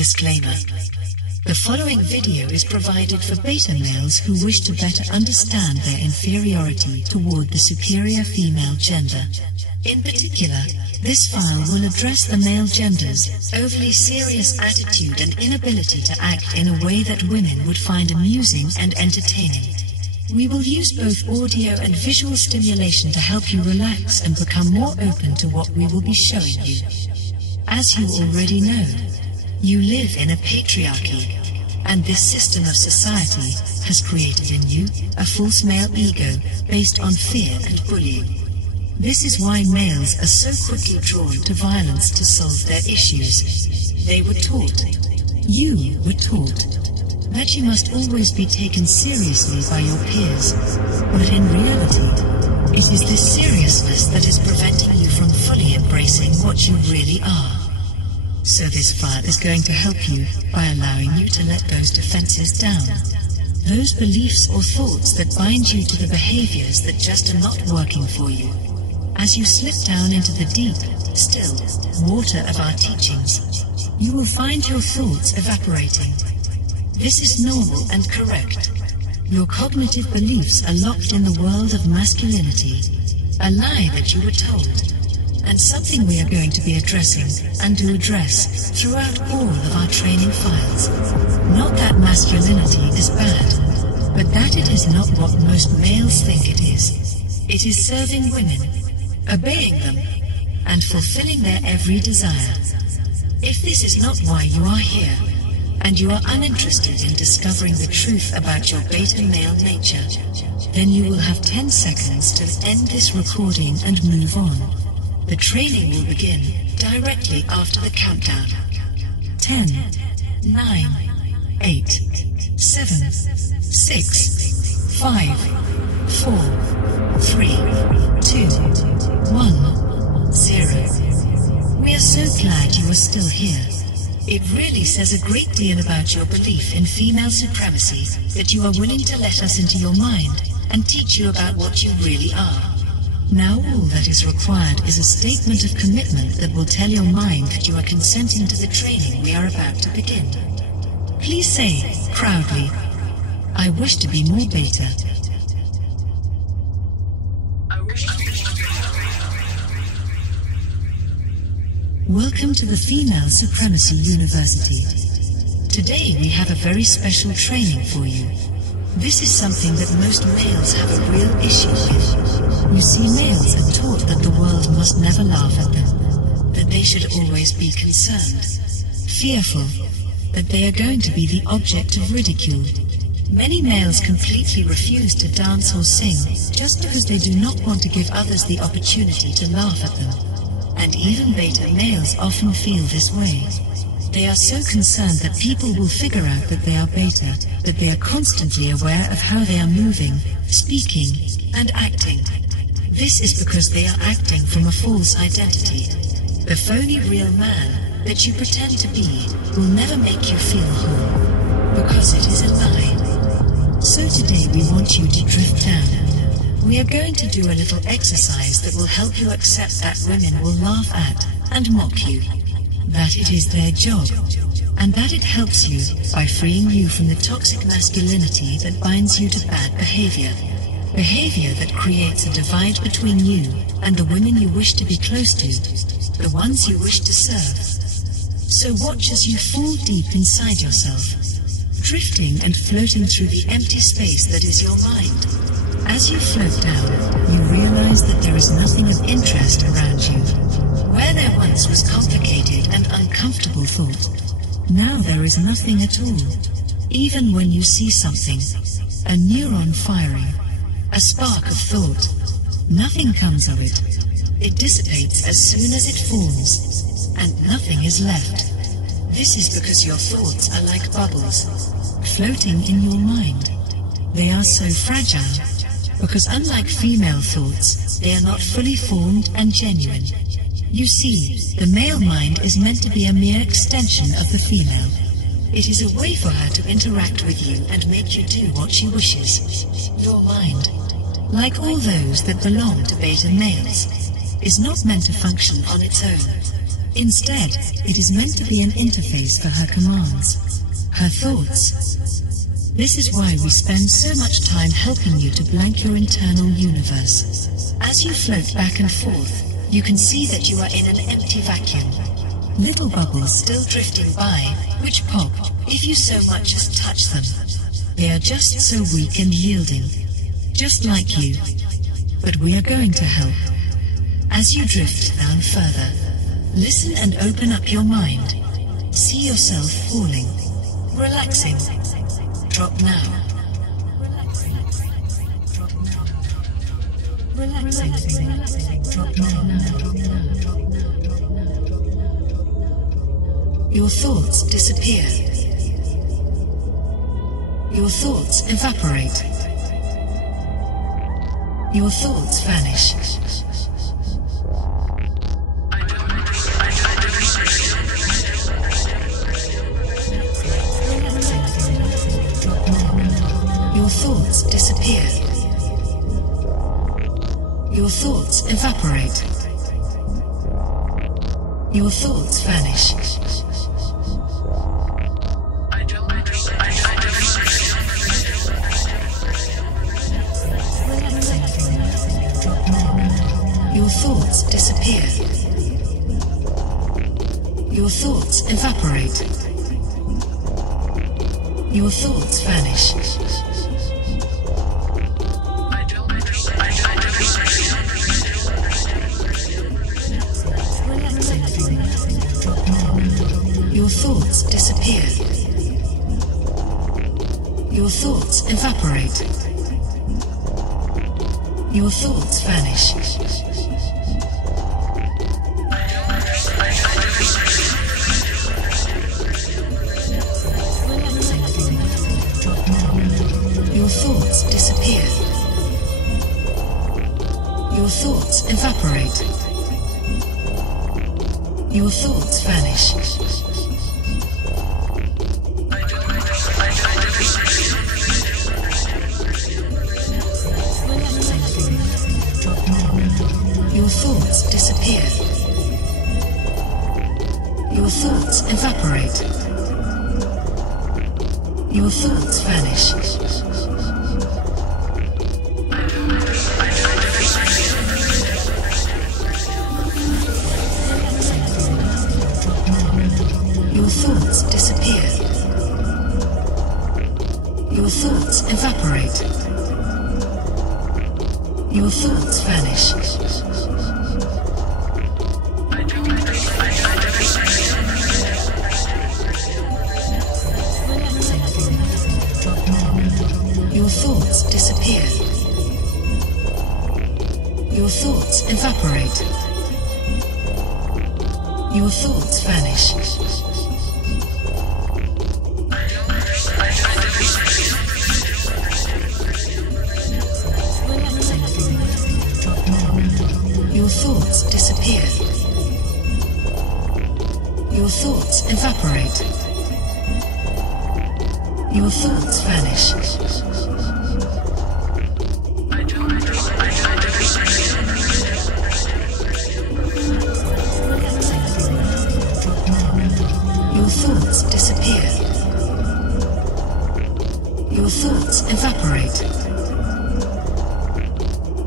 Disclaimer. The following video is provided for beta males who wish to better understand their inferiority toward the superior female gender. In particular, this file will address the male gender's overly serious attitude and inability to act in a way that women would find amusing and entertaining. We will use both audio and visual stimulation to help you relax and become more open to what we will be showing you. As you already know, you live in a patriarchy, and this system of society has created in you a false male ego based on fear and bullying. This is why males are so quickly drawn to violence to solve their issues. They were taught, you were taught, that you must always be taken seriously by your peers, but in reality, it is this seriousness that is preventing you from fully embracing what you really are. So this file is going to help you by allowing you to let those defenses down. Those beliefs or thoughts that bind you to the behaviors that just are not working for you. As you slip down into the deep, still, water of our teachings, you will find your thoughts evaporating. This is normal and correct. Your cognitive beliefs are locked in the world of masculinity, a lie that you were told. And something we are going to be addressing and to address throughout all of our training files. Not that masculinity is bad, but that it is not what most males think it is. It is serving women, obeying them, and fulfilling their every desire. If this is not why you are here, and you are uninterested in discovering the truth about your beta male nature, then you will have 10 seconds to end this recording and move on. The training will begin directly after the countdown. 10, 9, 8, 7, 6, 5, 4, 3, 2, 1, 0. We are so glad you are still here. It really says a great deal about your belief in female supremacy that you are willing to let us into your mind and teach you about what you really are. Now all that is required is a statement of commitment that will tell your mind that you are consenting to the training we are about to begin. Please say, proudly, I wish to be more beta. Welcome to the Female Supremacy University. Today we have a very special training for you. This is something that most males have a real issue with. You see, males are taught that the world must never laugh at them, that they should always be concerned, fearful, that they are going to be the object of ridicule. Many males completely refuse to dance or sing just because they do not want to give others the opportunity to laugh at them. And even beta males often feel this way. They are so concerned that people will figure out that they are beta, that they are constantly aware of how they are moving, speaking, and acting. This is because they are acting from a false identity. The phony real man that you pretend to be will never make you feel whole, because it is a lie. So today we want you to drift down. We are going to do a little exercise that will help you accept that women will laugh at and mock you. That it is their job, and that it helps you by freeing you from the toxic masculinity that binds you to bad behavior. Behavior that creates a divide between you and the women you wish to be close to, the ones you wish to serve. So watch as you fall deep inside yourself, drifting and floating through the empty space that is your mind. As you float down, you realize that there is nothing of interest around you. Where there once was complicated and uncomfortable thought, now there is nothing at all. Even when you see something, a neuron firing, a spark of thought, nothing comes of it. It dissipates as soon as it forms, and nothing is left. This is because your thoughts are like bubbles, floating in your mind. They are so fragile, because unlike female thoughts, they are not fully formed and genuine. You see, the male mind is meant to be a mere extension of the female. It is a way for her to interact with you and make you do what she wishes. Your mind, like all those that belong to beta males, is not meant to function on its own. Instead, it is meant to be an interface for her commands, her thoughts. This is why we spend so much time helping you to blank your internal universe. As you float back and forth, you can see that you are in an empty vacuum. Little bubbles still drifting by, which pop if you so much as touch them. They are just so weak and yielding, just like you. But we are going to help. As you drift down further, listen and open up your mind. See yourself falling, relaxing. Drop now. Relaxing. Drop now. Relaxing. Drop now. Your thoughts disappear. Your thoughts evaporate. Your thoughts vanish. Your thoughts disappear. Your thoughts evaporate. Your thoughts vanish. Your thoughts disappear. Your thoughts evaporate. Your thoughts vanish. Your thoughts disappear. Your thoughts evaporate. Your thoughts vanish. Your thoughts disappear. Your thoughts evaporate. Your thoughts vanish. Your thoughts disappear. Your thoughts evaporate. Your thoughts vanish. Your thoughts disappear. Your thoughts evaporate. Your thoughts vanish. Your thoughts disappear. Your thoughts evaporate. Your thoughts vanish. Your thoughts disappear. Your thoughts evaporate.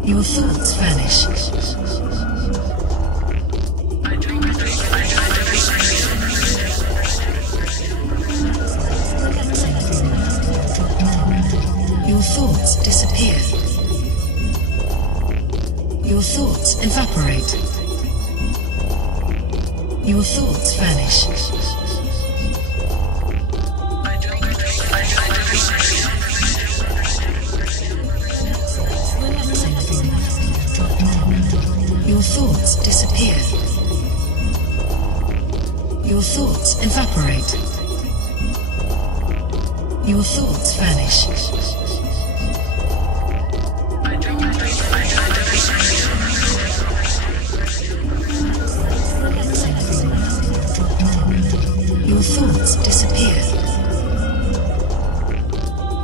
Your thoughts vanish. Your thoughts disappear. Your thoughts evaporate. Your thoughts vanish. Your thoughts disappear. Your thoughts evaporate. Your thoughts vanish. Your thoughts disappear. Your thoughts evaporate. Your thoughts vanish. Your thoughts disappear.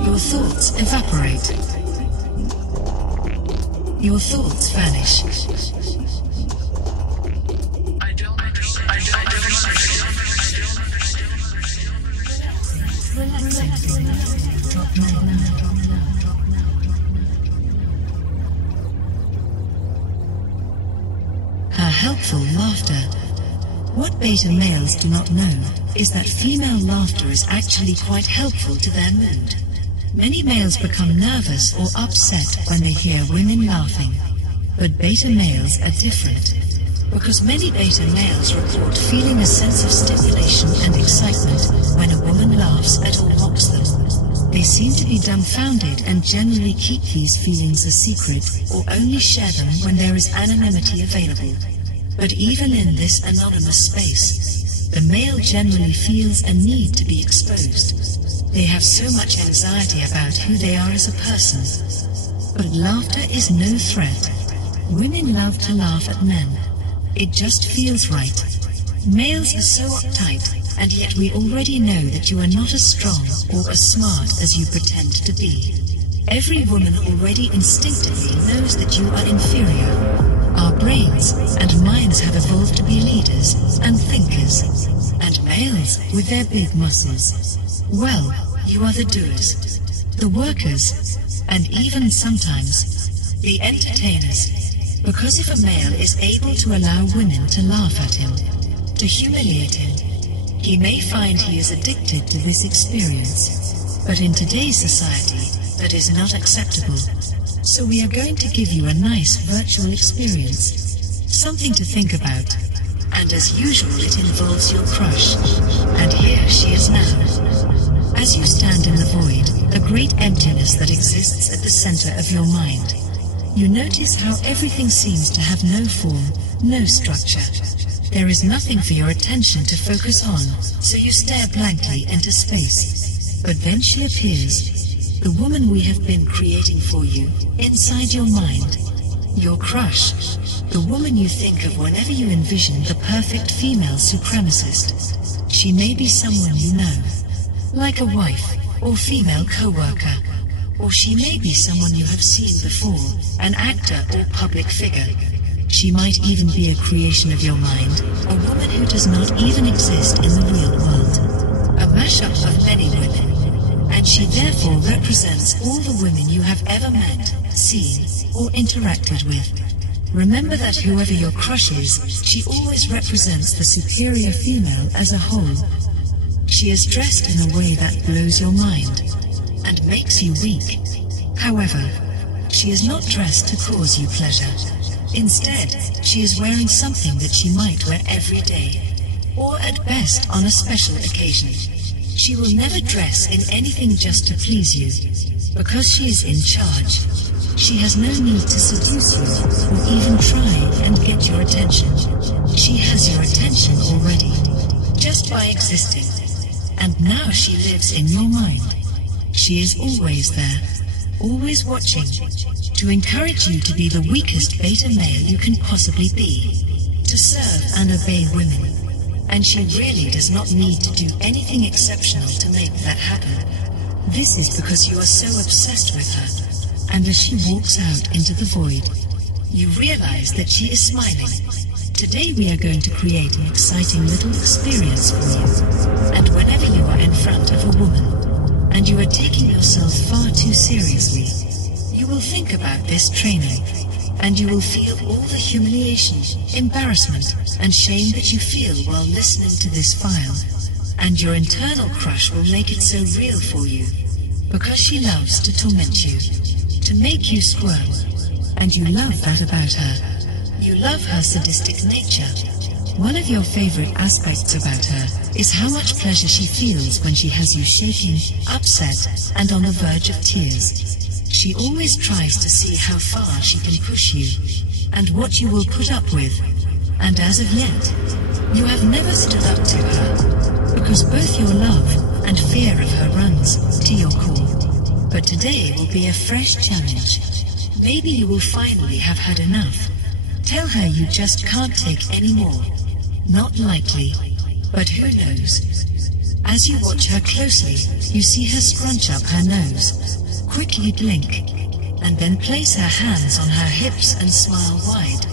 Your thoughts evaporate. Your thoughts vanish. Her helpful laughter. What beta males do not know is that female laughter is actually quite helpful to their mood. Many males become nervous or upset when they hear women laughing, but beta males are different, because many beta males report feeling a sense of stimulation and excitement when a woman laughs at or mocks them. They seem to be dumbfounded and generally keep these feelings a secret or only share them when there is anonymity available. But even in this anonymous space, the male generally feels a need to be exposed. They have so much anxiety about who they are as a person. But laughter is no threat. Women love to laugh at men. It just feels right. Males are so uptight, and yet we already know that you are not as strong or as smart as you pretend to be. Every woman already instinctively knows that you are inferior. Our brains and minds have evolved to be leaders and thinkers, and males with their big muscles. Well, you are the doers, the workers, and even sometimes the entertainers. Because if a male is able to allow women to laugh at him, to humiliate him, he may find he is addicted to this experience. But in today's society, that is not acceptable. So we are going to give you a nice virtual experience, something to think about, and as usual it involves your crush, and here she is now. As you stand in the void, a great emptiness that exists at the center of your mind, you notice how everything seems to have no form, no structure. There is nothing for your attention to focus on, so you stare blankly into space. But then she appears. The woman we have been creating for you, inside your mind. Your crush. The woman you think of whenever you envision the perfect female supremacist. She may be someone you know, like a wife, or female co-worker. Or she may be someone you have seen before, an actor or public figure. She might even be a creation of your mind, a woman who does not even exist in the real world. A mashup of many women. And she therefore represents all the women you have ever met, seen, or interacted with. Remember that whoever your crush is, she always represents the superior female as a whole. She is dressed in a way that blows your mind, and makes you weak. However, she is not dressed to cause you pleasure. Instead, she is wearing something that she might wear every day, or at best on a special occasion. She will never dress in anything just to please you, because she is in charge. She has no need to seduce you, or even try and get your attention. She has your attention already, just by existing. And now she lives in your mind. She is always there, always watching, to encourage you to be the weakest beta male you can possibly be, to serve and obey women. And she really does not need to do anything exceptional to make that happen. This is because you are so obsessed with her, and as she walks out into the void, you realize that she is smiling. Today we are going to create an exciting little experience for you, and whenever you are in front of a woman, and you are taking yourself far too seriously, you will think about this training, and you will feel all the humiliation, embarrassment, and shame that you feel while listening to this file. And your internal crush will make it so real for you, because she loves to torment you, to make you squirm. And you love that about her. You love her sadistic nature. One of your favorite aspects about her is how much pleasure she feels when she has you shaking, upset, and on the verge of tears. She always tries to see how far she can push you, and what you will put up with. And as of yet, you have never stood up to her, because both your love and fear of her runs to your core. But today will be a fresh challenge. Maybe you will finally have had enough. Tell her you just can't take any more. Not likely, but who knows? As you watch her closely, you see her scrunch up her nose, quickly blink, and then place her hands on her hips and smile wide.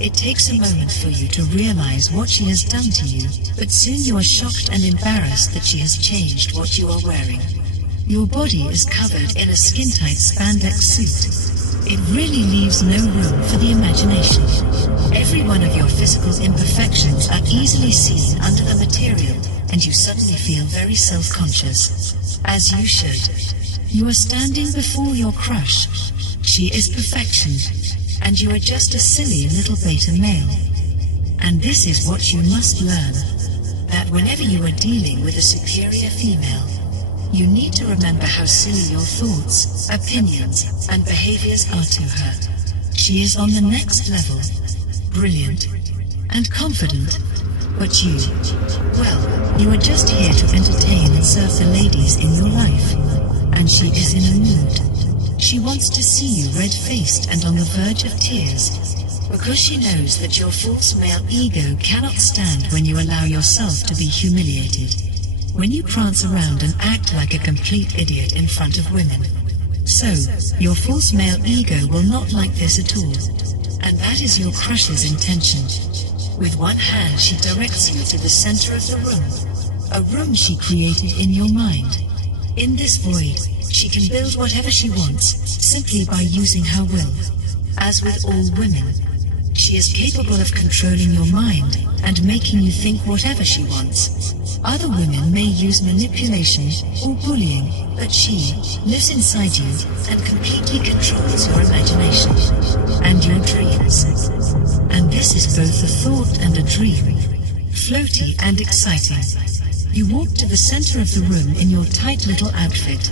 It takes a moment for you to realize what she has done to you, but soon you are shocked and embarrassed that she has changed what you are wearing. Your body is covered in a skin-tight spandex suit. It really leaves no room for the imagination. Every one of your physical imperfections are easily seen under the material, and you suddenly feel very self-conscious. As you should. You are standing before your crush. She is perfection, and you are just a silly little beta male. And this is what you must learn, that whenever you are dealing with a superior female, you need to remember how silly your thoughts, opinions, and behaviors are to her. She is on the next level, brilliant, and confident, but you, well, you are just here to entertain and serve the ladies in your life, and she is in a mood. She wants to see you red-faced and on the verge of tears, because she knows that your false male ego cannot stand when you allow yourself to be humiliated. When you prance around and act like a complete idiot in front of women. So, your false male ego will not like this at all. And that is your crush's intention. With one hand she directs you to the center of the room. A room she created in your mind. In this void, she can build whatever she wants, simply by using her will. As with all women, she is capable of controlling your mind and making you think whatever she wants. Other women may use manipulation or bullying, but she lives inside you and completely controls your imagination and your dreams. And this is both a thought and a dream, floaty and exciting. You walk to the center of the room in your tight little outfit,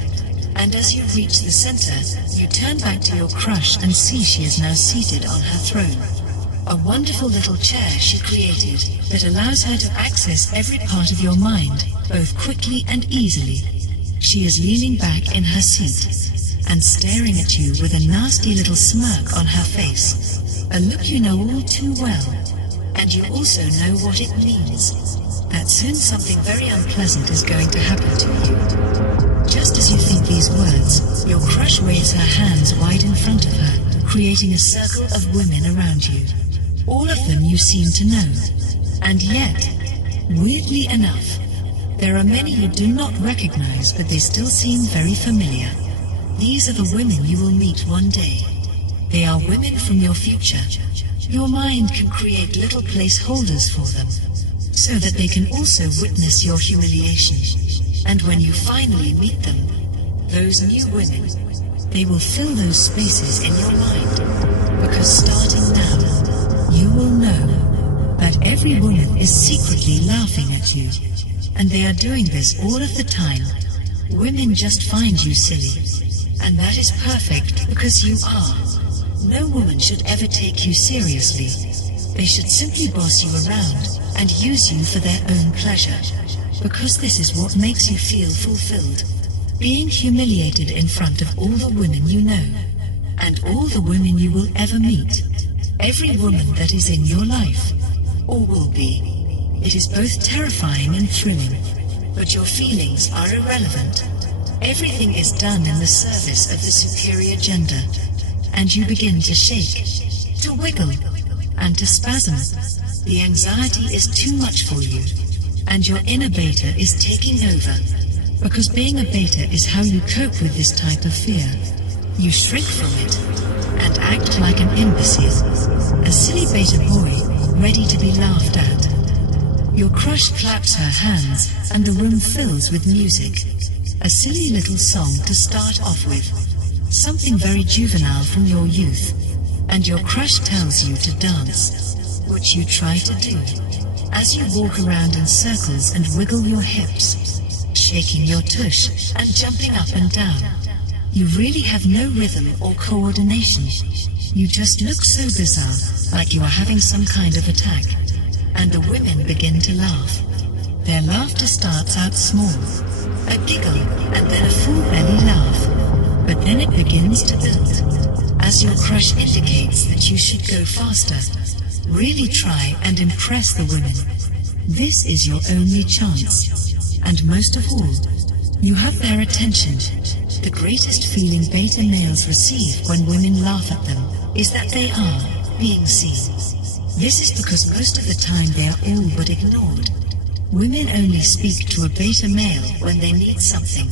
and as you reach the center, you turn back to your crush and see she is now seated on her throne. A wonderful little chair she created that allows her to access every part of your mind, both quickly and easily. She is leaning back in her seat and staring at you with a nasty little smirk on her face. A look you know all too well, and you also know what it means. That soon something very unpleasant is going to happen to you. Just as you think these words, your crush waves her hands wide in front of her, creating a circle of women around you. All of them you seem to know. And yet, weirdly enough, there are many you do not recognize, but they still seem very familiar. These are the women you will meet one day. They are women from your future. Your mind can create little placeholders for them, so that they can also witness your humiliation. And when you finally meet them, those new women, they will fill those spaces in your mind. Because starting now, you will know that every woman is secretly laughing at you, and they are doing this all of the time. Women just find you silly, and that is perfect because you are. No woman should ever take you seriously. They should simply boss you around and use you for their own pleasure, because this is what makes you feel fulfilled. Being humiliated in front of all the women you know, and all the women you will ever meet. Every woman that is in your life, or will be. It is both terrifying and thrilling, but your feelings are irrelevant. Everything is done in the service of the superior gender, and you begin to shake, to wiggle, and to spasm. The anxiety is too much for you, and your inner beta is taking over, because being a beta is how you cope with this type of fear. You shrink from it, and act like an imbecile, a silly beta boy, ready to be laughed at. Your crush claps her hands, and the room fills with music. A silly little song to start off with. Something very juvenile from your youth. And your crush tells you to dance, which you try to do. As you walk around in circles and wiggle your hips, shaking your tush and jumping up and down. You really have no rhythm or coordination. You just look so bizarre, like you are having some kind of attack. And the women begin to laugh. Their laughter starts out small, a giggle, and then a full belly laugh. But then it begins to build, as your crush indicates that you should go faster. Really try and impress the women. This is your only chance. And most of all, you have their attention. The greatest feeling beta males receive when women laugh at them is that they are being seen. This is because most of the time they are all but ignored. Women only speak to a beta male when they need something.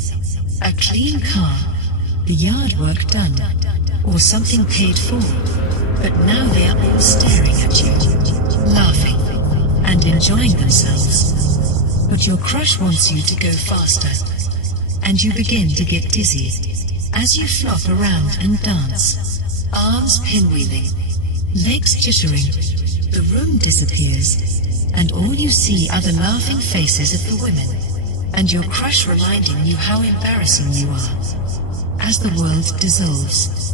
A clean car, the yard work done, or something paid for. But now they are all staring at you, laughing, and enjoying themselves. But your crush wants you to go faster, and you begin to get dizzy as you flop around and dance, arms pinwheeling, legs jittering. The room disappears, and all you see are the laughing faces of the women, and your crush reminding you how embarrassing you are as the world dissolves.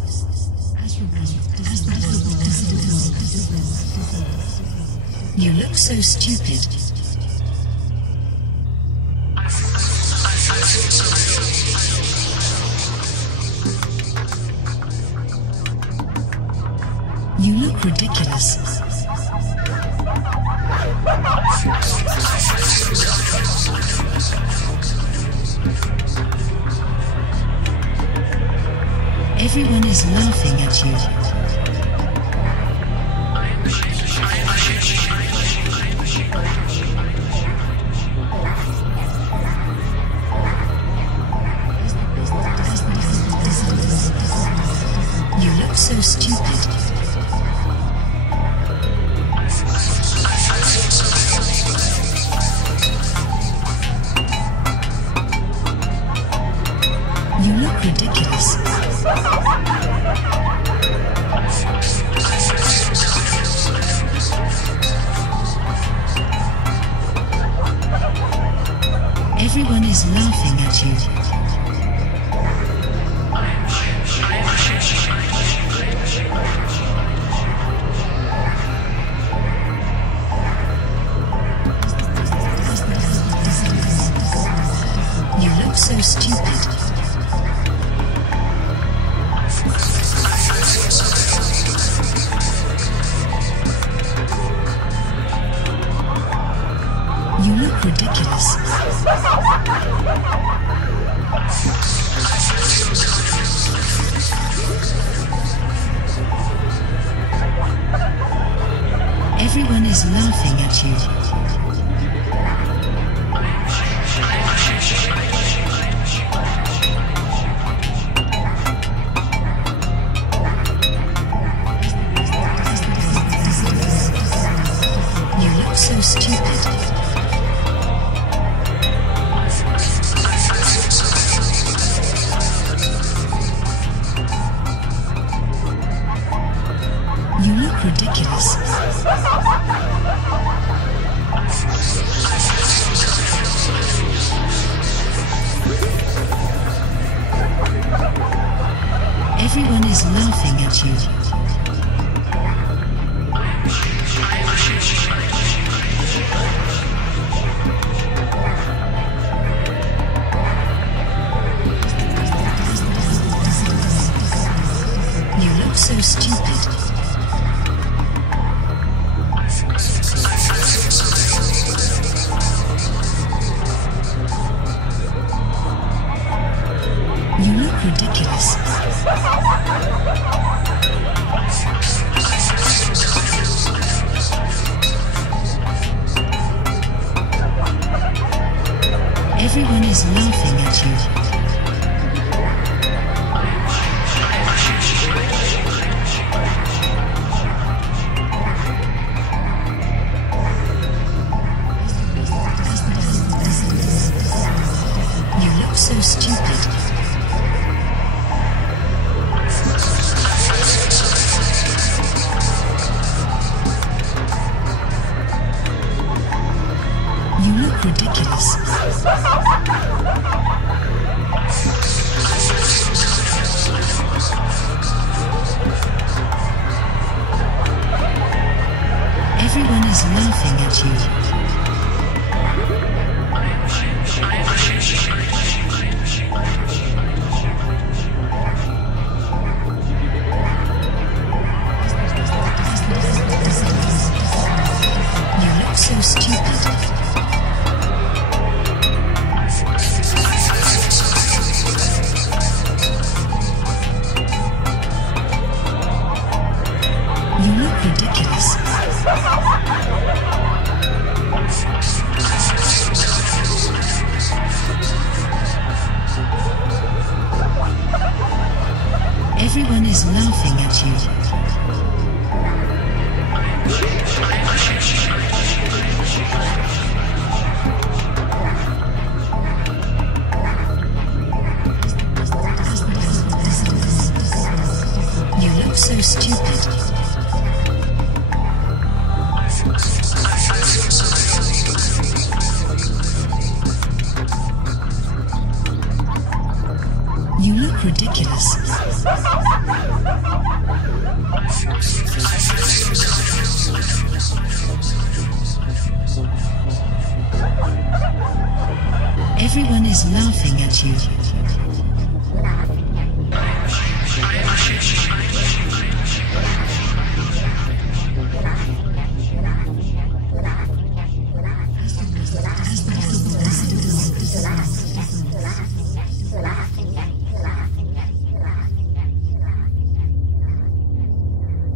You look so stupid. You look ridiculous. Everyone is laughing at you. You look so stupid. You look ridiculous. Everyone is laughing at you. You look so stupid. You look ridiculous. Everyone is laughing at you. You look so stupid. You look ridiculous. Everyone is laughing at you. You look so stupid. You look ridiculous. Everyone is laughing at you. You look so stupid. You look ridiculous. Everyone is laughing at you. You look so stupid. You look ridiculous. Everyone is laughing at you. You look so stupid. You look ridiculous. Everyone is laughing at you.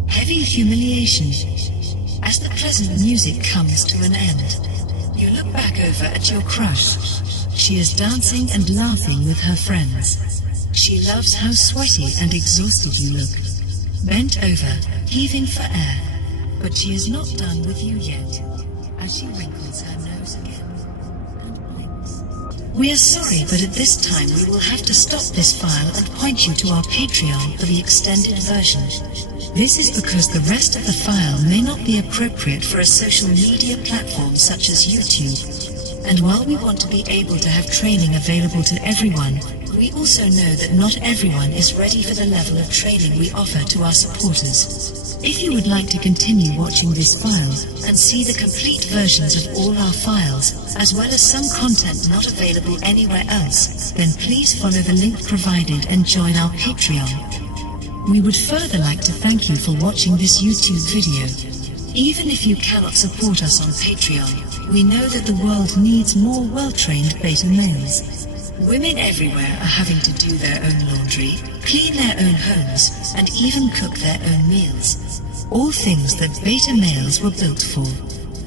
Heavy humiliation. As the pleasant music comes to an end, you look back over at your crush. She is dancing and laughing with her friends. She loves how sweaty and exhausted you look. Bent over, heaving for air. But she is not done with you yet, as she wrinkles her nose again and blinks. We are sorry, but at this time we will have to stop this file and point you to our Patreon for the extended version. This is because the rest of the file may not be appropriate for a social media platform such as YouTube. And while we want to be able to have training available to everyone, we also know that not everyone is ready for the level of training we offer to our supporters. If you would like to continue watching this file and see the complete versions of all our files, as well as some content not available anywhere else, then please follow the link provided and join our Patreon. We would further like to thank you for watching this YouTube video. Even if you cannot support us on Patreon, we know that the world needs more well-trained beta males. Women everywhere are having to do their own laundry, clean their own homes, and even cook their own meals. All things that beta males were built for.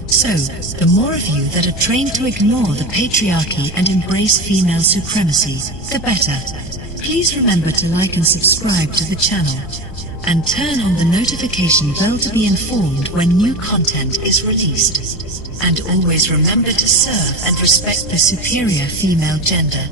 So, the more of you that are trained to ignore the patriarchy and embrace female supremacy, the better. Please remember to like and subscribe to the channel, and turn on the notification bell to be informed when new content is released. And always remember to serve and respect the superior female gender.